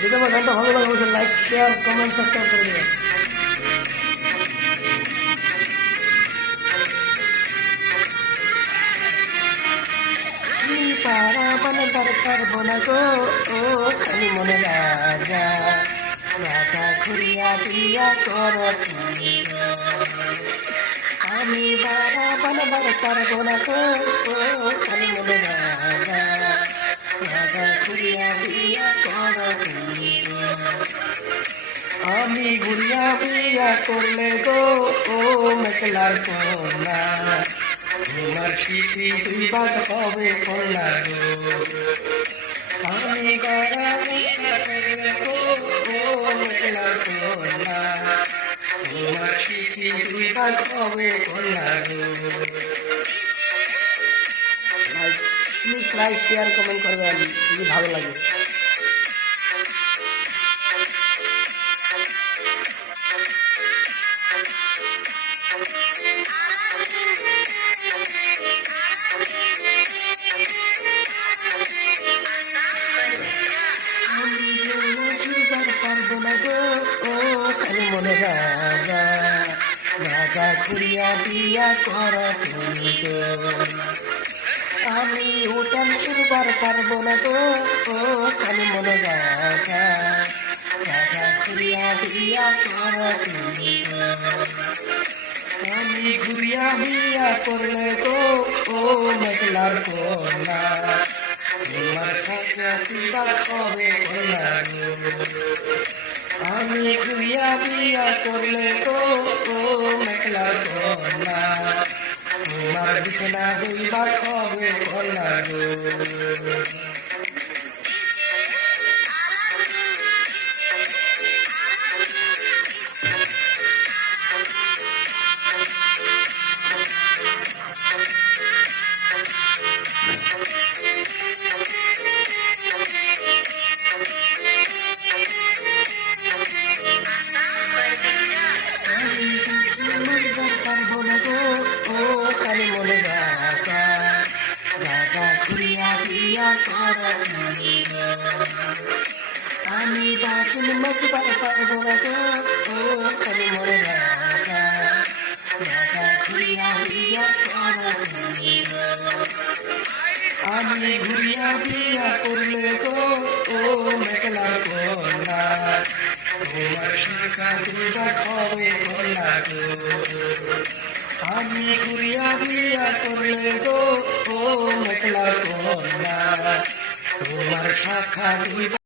যদি আমার গানটা ভালো লাগে অবশ্যই লাইক শেয়ার কমেন্ট সাবস্ক্রাইব করে দেবেন। পারা বানাবার পারবো না গো, ও খালি মনে রাজা রাজা ঘুরিয়া দিয়া কর তুমি গো। আমি পারা বানাবার পারবো না গো, ও খালি মনে রাজা রাজা ঘুরিয়া দিয়া কর তুমি গো। আমি ঘুরিয়া বিয়া করলে গো, ও মেঘলার কন্যা তোমার স্মৃতি দুই ভাগ হবে কন্যা গো। আমি গারা বিয়া করলে গো, ও মেঘলার কন্যা তোমার স্মৃতি দুই ভাগ হবে কন্যা গো। প্লিজ লাইক শেয়ার কমেন্ট করবেন যদি ভালো লাগে। পারবো না গো, ও খালি মনে রাজা রাজা ঘুরিয়া দিয়া কর তুমি গো। আমি উঠান ছুড়বার পারবো না গো, ও খালি মনে রাজা রাজা ঘুরিয়া দিয়া কর তুমি গো। আমি ঘুরিয়া বিয়া করলে গো, ও মেঘলার কন্যা তোমার কাছে তুবা কবে কন্যা গো। আমি ঘুরিয়া বিয়া করলে গো, ও মেঘলার কন্যা তোমার বিছানা হইবা কবে কন্যা গো। পারবো না গো, ও খালি মনে রাজা রাজা ঘুরিয়া বিয়া কর তুমি গো। আমি বাঁচুন মজবার পারবো না গো, ও খালি মনে রাজা রাজা ঘুরিয়া বিয়া কর তুমি গো। আমি ঘুরিয়া বিয়া করলে গো, ও মেঘলার কন্যা তোমার শাখা দুইটা হবে কন্যা গো। আমি ঘুরিয়া বিয়া করলে গো, ও মেঘলার কন্যা তোমার শাখা দুইটা